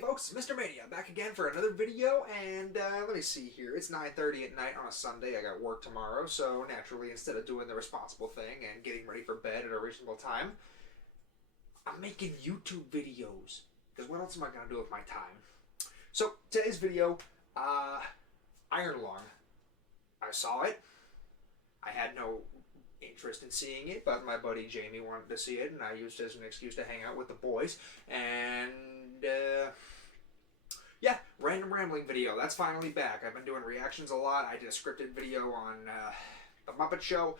folks, Mr. Mania back again for another video, and let me see here. It's 9:30 at night on a Sunday. I got work tomorrow, so naturally, instead of doing the responsible thing and getting ready for bed at a reasonable time, I'm making YouTube videos. Because what else am I going to do with my time? So, today's video, Iron Lung. I saw it. I had no interest in seeing it, but my buddy Jamie wanted to see it, and I used it as an excuse to hang out with the boys. And yeah, random rambling video. That's finally back. I've been doing reactions a lot. I did a scripted video on the Muppet Show.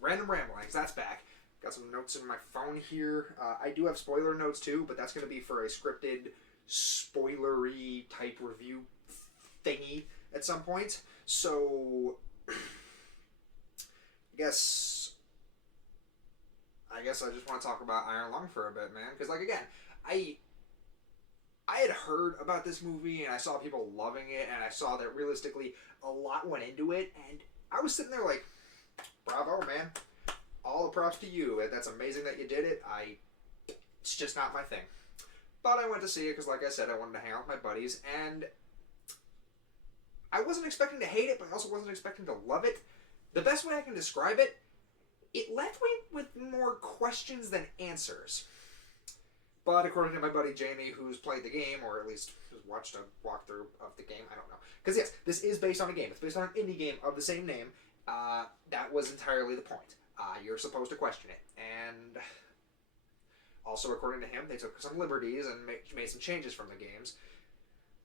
Random ramblings. That's back. Got some notes in my phone here. I do have spoiler notes too, but that's going to be for a scripted, spoilery type review thingy at some point. So I guess I just want to talk about Iron Lung for a bit, man. Because, like, again, I had heard about this movie, and I saw people loving it, and I saw that realistically a lot went into it, and I was sitting there like, bravo, man. All the props to you. That's amazing that you did it. It's just not my thing. But I went to see it because, like I said, I wanted to hang out with my buddies, and I wasn't expecting to hate it, but I also wasn't expecting to love it. The best way I can describe it, it left me with more questions than answers. But according to my buddy Jamie, who's played the game, or at least has watched a walkthrough of the game, I don't know. Because yes, this is based on a game. It's based on an indie game of the same name. That was entirely the point. You're supposed to question it. And also, according to him, they took some liberties and made some changes from the games.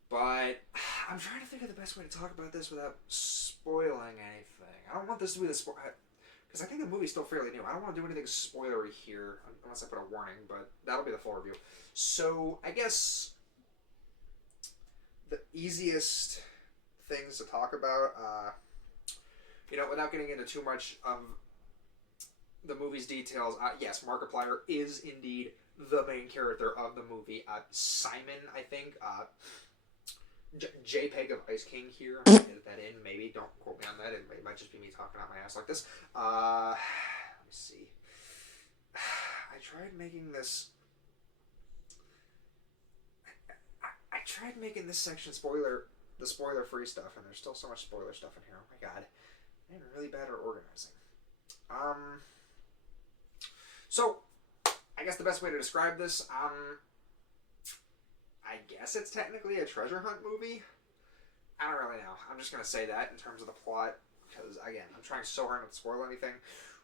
But I'm trying to think of the best way to talk about this without spoiling anything. I don't want this to be the spoil... Because I think the movie's still fairly new. I don't want to do anything spoilery here, unless I put a warning, but that'll be the full review. So, I guess the easiest things to talk about, without getting into too much of the movie's details, yes, Markiplier is indeed the main character of the movie. Simon, I think, JPEG of Ice King here. I'm gonna edit that in, maybe. Don't quote me on that. It might just be me talking out my ass like this. Let me see. I tried making this... I tried making this section the spoiler-free stuff, and there's still so much spoiler stuff in here. Oh my god. I'm really bad at organizing. So, I guess the best way to describe this, I guess it's technically a treasure hunt movie. I don't really know. I'm just going to say that in terms of the plot. Because, again, I'm trying so hard not to spoil anything.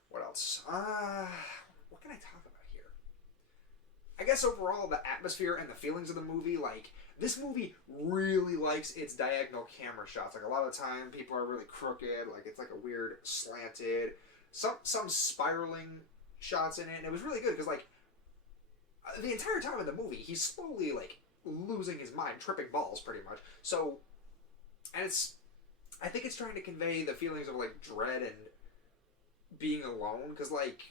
What else? What can I talk about here? I guess overall, the atmosphere and the feelings of the movie, like, this movie really likes its diagonal camera shots. Like, a lot of the time, people are really crooked. Like, it's like a weird slanted, some spiraling shots in it. And it was really good because, like, the entire time of the movie, he's slowly, like, losing his mind, tripping balls, pretty much. So, and I think it's trying to convey the feelings of, like, dread and being alone, because, like,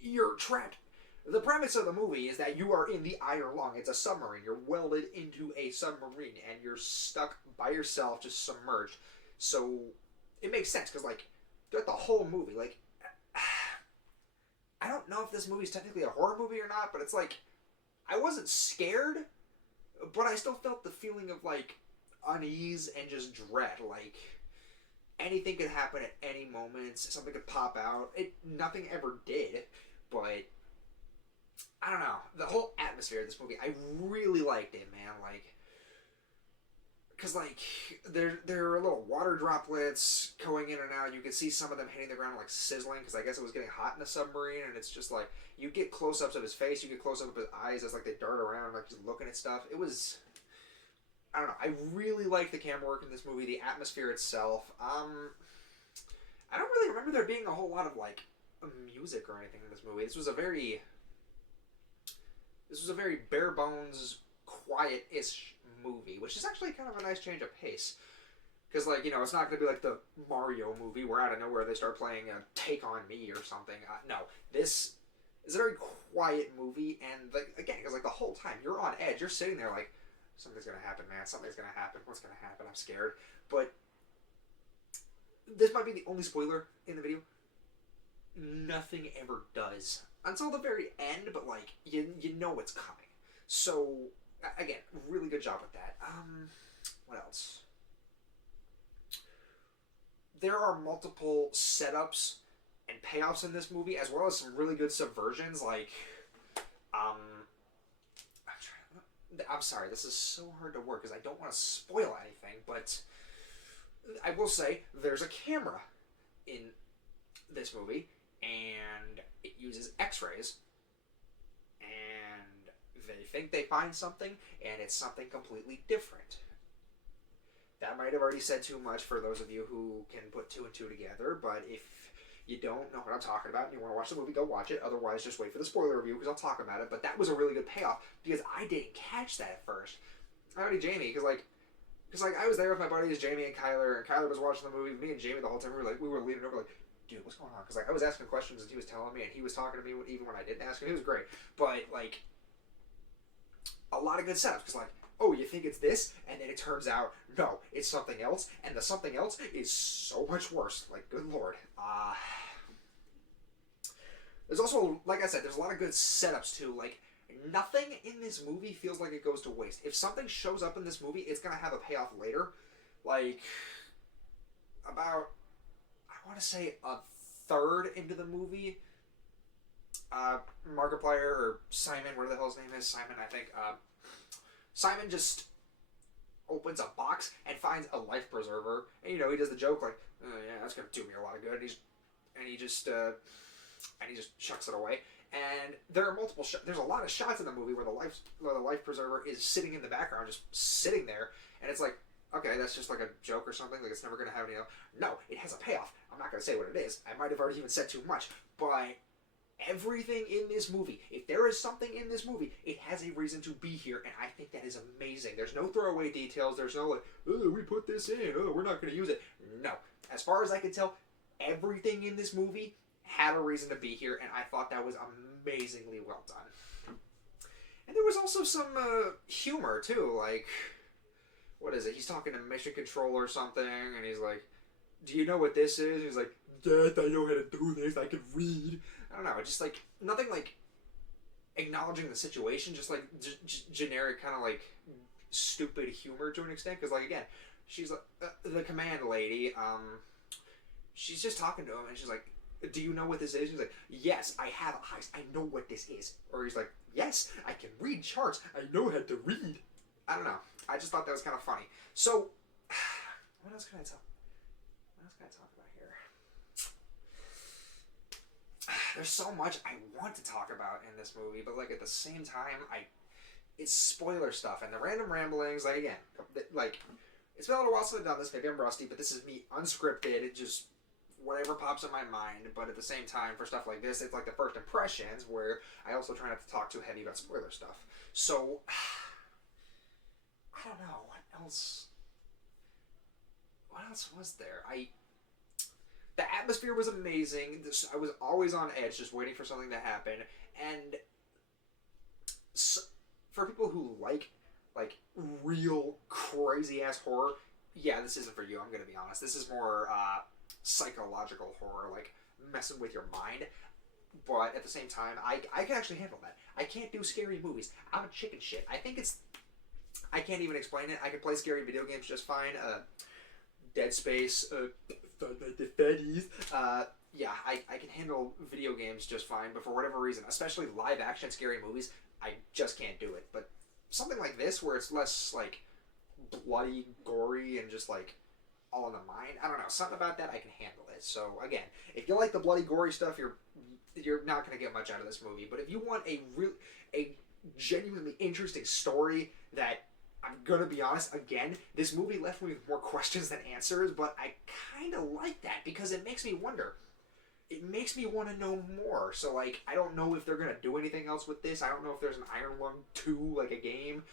you're trapped. The premise of the movie is that you are in the Iron Lung. It's a submarine. You're welded into a submarine, and you're stuck by yourself, just submerged. So, it makes sense, because, like, throughout the whole movie, like, I don't know if this movie's technically a horror movie or not, but it's like, I wasn't scared, but I still felt the feeling of, like, unease and just dread. Like, anything could happen at any moment. Something could pop out. Nothing ever did, but I don't know. The whole atmosphere of this movie, I really liked it, man. Like, because, like, there are little water droplets going in and out. You can see some of them hitting the ground, like, sizzling, because I guess it was getting hot in the submarine, and it's just, like, you get close-ups of his face, you get close-ups of his eyes as, like, they dart around, like, just looking at stuff. It was... I don't know. I really like the camera work in this movie, the atmosphere itself. I don't really remember there being a whole lot of, like, music or anything in this movie. This was a very bare-bones, quiet-ish movie, which is actually kind of a nice change of pace. Because, like, it's not going to be like the Mario movie where out of nowhere they start playing Take On Me or something. No, this is a very quiet movie, and, like, again, because, like, the whole time you're on edge. You're sitting there like, something's going to happen, man. Something's going to happen. What's going to happen? I'm scared. But this might be the only spoiler in the video. Nothing ever does. Until the very end, but, like, you know it's coming. So, again, really good job with that. What else? There are multiple setups and payoffs in this movie, as well as some really good subversions. Like, um, I'm sorry, this is so hard to work because I don't want to spoil anything, but I will say there's a camera in this movie, and it uses X-rays, and they think they find something, and it's something completely different. That might have already said too much for those of you who can put two and two together, but if you don't know what I'm talking about and you want to watch the movie, go watch it. Otherwise, just wait for the spoiler review because I'll talk about it. But that was a really good payoff because I didn't catch that at first. I already Jamie, because I was there with my buddies Jamie and Kyler was watching the movie. Me and Jamie the whole time we were leaning over like, dude, what's going on? Because I was asking questions and he was telling me, and he was talking to me even when I didn't ask him. He was great, but a lot of good setups because oh, you think it's this, and then it turns out, no, it's something else, and the something else is so much worse. Good lord. There's also, like I said, there's a lot of good setups, too. Nothing in this movie feels like it goes to waste. If something shows up in this movie, it's going to have a payoff later. About, I want to say, a third into the movie, Markiplier, or Simon, whatever the hell his name is, Simon, I think, Simon just opens a box and finds a life preserver, and he does the joke yeah, that's gonna do me a lot of good. And he just chucks it away. And there are multiple. There's a lot of shots in the movie where the life preserver is sitting in the background, just sitting there, and it's okay, that's just a joke or something. It's never gonna have any. No, it has a payoff. I'm not gonna say what it is. I might have already even said too much, but everything in this movie, if there is something in this movie, it has a reason to be here, and I think that is amazing. There's no throwaway details. There's no oh, we put this in, oh, we're not going to use it. No. As far as I can tell, everything in this movie had a reason to be here, and I thought that was amazingly well done. And there was also some humor, too. What is it? He's talking to Mission Control or something, and he's like, do you know what this is? He's like, Dad, I know how to do this. I can read. I don't know. Just nothing acknowledging the situation. Just generic kind of stupid humor to an extent. Because again, she's the command lady. She's just talking to him, and she's like, "Do you know what this is?" He's like, "Yes, I have eyes. I know what this is." Or he's like, "Yes, I can read charts. I know how to read." I don't know. I just thought that was kind of funny. So, what else can I talk? What else can I talk about here? There's so much I want to talk about in this movie, but at the same time, it's spoiler stuff and the random ramblings. Again, it's been a little while since I've done this. Maybe I'm rusty, but this is me unscripted. It just whatever pops in my mind. But at the same time, for stuff like this, it's the first impressions where I also try not to talk too heavy about spoiler stuff. So I don't know what else. What else was there? The atmosphere was amazing. I was always on edge, just waiting for something to happen. And for people who like real crazy ass horror, yeah, this isn't for you. I'm gonna be honest. This is more psychological horror, messing with your mind. But at the same time, I can actually handle that. I can't do scary movies. I'm a chicken shit. I can't even explain it. I can play scary video games just fine. Dead Space, the Freddy's. Yeah, I can handle video games just fine, but for whatever reason, especially live action scary movies, I just can't do it. But something like this, where it's less bloody, gory, and just all in the mind, I don't know, something about that, I can handle it. So again, if you like the bloody, gory stuff, you're not going to get much out of this movie. But if you want a genuinely interesting story that, I'm gonna be honest, again, this movie left me with more questions than answers, but I kind of like that because it makes me wonder. It makes me want to know more. So, I don't know if they're gonna do anything else with this. I don't know if there's an Iron Lung 2, a game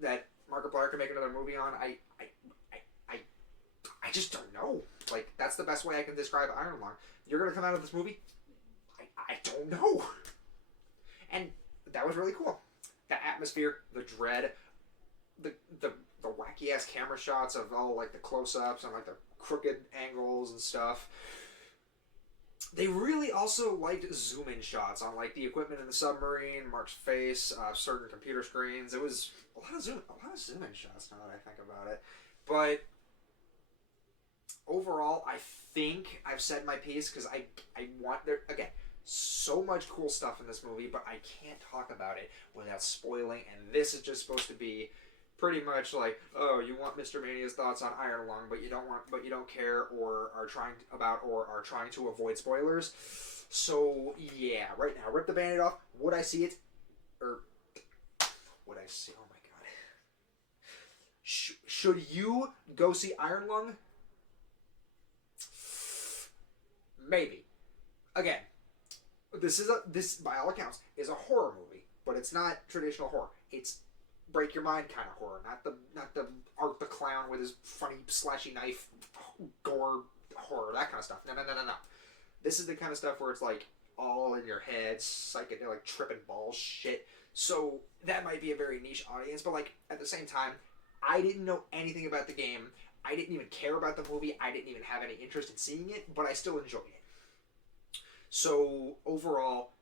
that Markiplier can make another movie on. I just don't know. That's the best way I can describe Iron Lung. You're gonna come out of this movie? I don't know. And that was really cool. The atmosphere, the dread, the wacky ass camera shots of all the close ups and the crooked angles and stuff. They really also liked zoom-in shots on like the equipment in the submarine, Mark's face, certain computer screens. It was a lot of zoom-in shots. Now that I think about it, but overall, I think I've said my piece because I want there again so much cool stuff in this movie, but I can't talk about it without spoiling. And this is just supposed to be pretty much like, oh, you want Mr. Mania's thoughts on Iron Lung, but you don't care, or are trying to avoid spoilers. So yeah, right now, rip the Band-Aid off. Would I see it, or would I see? Oh my god, should you go see Iron Lung? Maybe. Again, this by all accounts is a horror movie, but it's not traditional horror. It's break your mind kind of horror, not the Art the Clown with his funny slashy knife gore horror, that kind of stuff. No. This is the kind of stuff where it's like all in your head, psychedelic tripping balls shit. So that might be a very niche audience, but like at the same time, I didn't know anything about the game. I didn't even care about the movie. I didn't even have any interest in seeing it, but I still enjoyed it. So overall,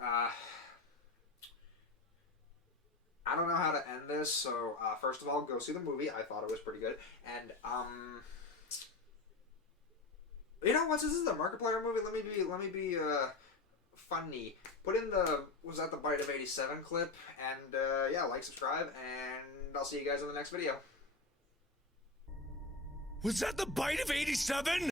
I don't know how to end this. So first of all, go see the movie. I thought it was pretty good, and you know what? Since this is the Markiplier movie, let me be funny. Put in the the Bite of 87 clip, and yeah, like, subscribe, and I'll see you guys in the next video. Was that the Bite of 87?